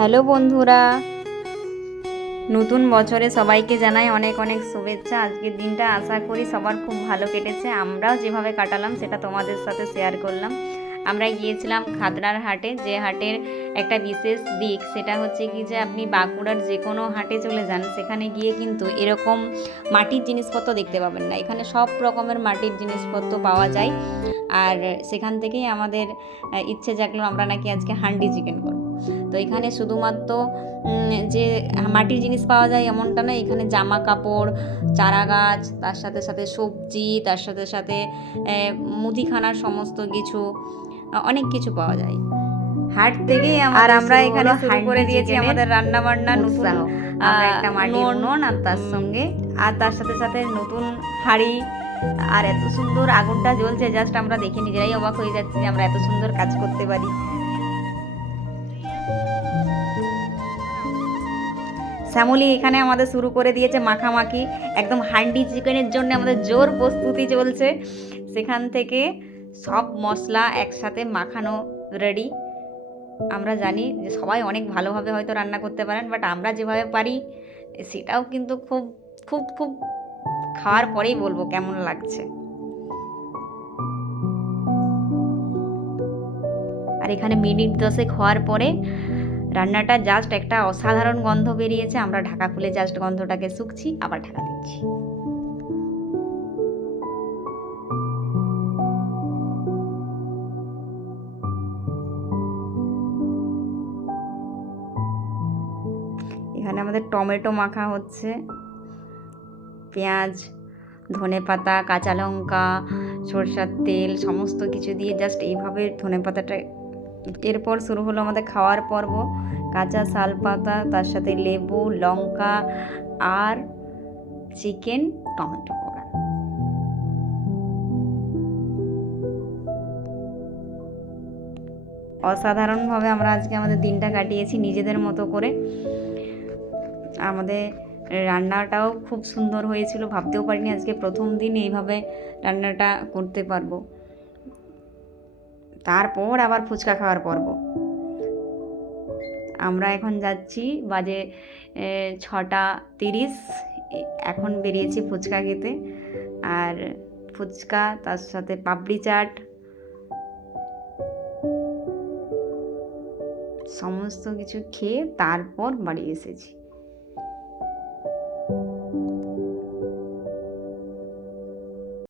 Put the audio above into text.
Hello বন্ধুরা। নতুন বছরে সবাইকে জানাই অনেক অনেক শুভেচ্ছা। আজকের দিনটা আশা করি সবার খুব ভালো কেটেছে। আমরাও যেভাবে কাটালাম সেটা তোমাদের সাথে শেয়ার করলাম। আমরা গিয়েছিলাম খাতড়ার হাটে। যে হাটের একটা বিশেষ দিক সেটা হচ্ছে কি যে আপনি বাঁকুড়ার যে কোনো হাটে চলে যান, সেখানে গিয়ে কিন্তু এরকম মাটির জিনিসপত্র দেখতে পাবেন না। এখানে সব রকমের মাটির জিনিসপত্র পাওয়া যায়। আর সেখান থেকেই আমাদের ইচ্ছে জাগলো আমরা নাকি আজকে হান্ডি চিকেন করব। তো এখানে শুধুমাত্র যে মাটির জিনিস পাওয়া যায় এমনটা না এখানে জামা কাপড় চারা গাছ তার সাথে সাথে সবজি তার সাথে সাথে মুদিখানার সমস্ত কিছু অনেক কিছু পাওয়া যায়। হাট থেকেই আর আমরা এখানে শুরু করে দিয়েছি আমাদের রান্না বান্না নতুন একটা মাটির উনুন আর তার সঙ্গে আর তার সাথে সাথে নতুন হাঁড়ি। আর এত সুন্দর আগুনটা জ্বলছে জাস্ট আমরা দেখে নিজেরাই অবাক হয়ে যাচ্ছি যে আমরা এত সুন্দর কাজ করতে পারি। শ্যামলি এখানে আমাদের শুরু করে দিয়েছে মাখামাখি, একদম হান্ডি চিকেনের জন্য আমাদের জোর প্রস্তুতি চলছে। সেখান থেকে সব মশলা একসাথে মাখানো রেডি আমরা জানি যে সবাই অনেক ভালোভাবে হয়তো রান্না করতে পারেন বাট আমরা যেভাবে পারি, সেটাও কিন্তু খুব খুব খুব খাওয়ার পরেই বলব কেমন লাগছে। আর এখানে মিনিট দশেক হওয়ার পরে রান্নাটা জাস্ট একটা অসাধারণ গন্ধ বেরিয়েছে, আমরা ঢাকা খুলে জাস্ট গন্ধটাকে শুকছি, আবার ঢাকা দিচ্ছি। এখানে আমাদের টমেটো মাখা হচ্ছে, পেঁয়াজ, ধনে পাতা, কাঁচা লঙ্কা, সরষার তেল, সমস্ত কিছু দিয়ে জাস্ট এইভাবে ধনে পাতাটা এরপর শুরু হলো আমাদের খাওয়ার পর্ব। কাঁচা শাল পাতা তার সাথে লেবু, লঙ্কা আর চিকেন টমেটো অসাধারণভাবে আমরা আজকে আমাদের দিনটা কাটিয়েছি নিজেদের মতো করে। আমাদের রান্নাটাও খুব সুন্দর হয়েছিল। ভাবতেও পারিনি আজকে প্রথম দিন এইভাবে রান্নাটা করতে পারব। তারপর আবার ফুচকা খাওয়ার পর্ব। আমরা এখন যাচ্ছি বাজে ছটা তিরিশ। এখন বেরিয়েছি ফুচকা খেতে। আর ফুচকা, তার সাথে পাপড়ি চাট। সমস্ত কিছু খেয়ে তারপর বাড়ি এসেছি।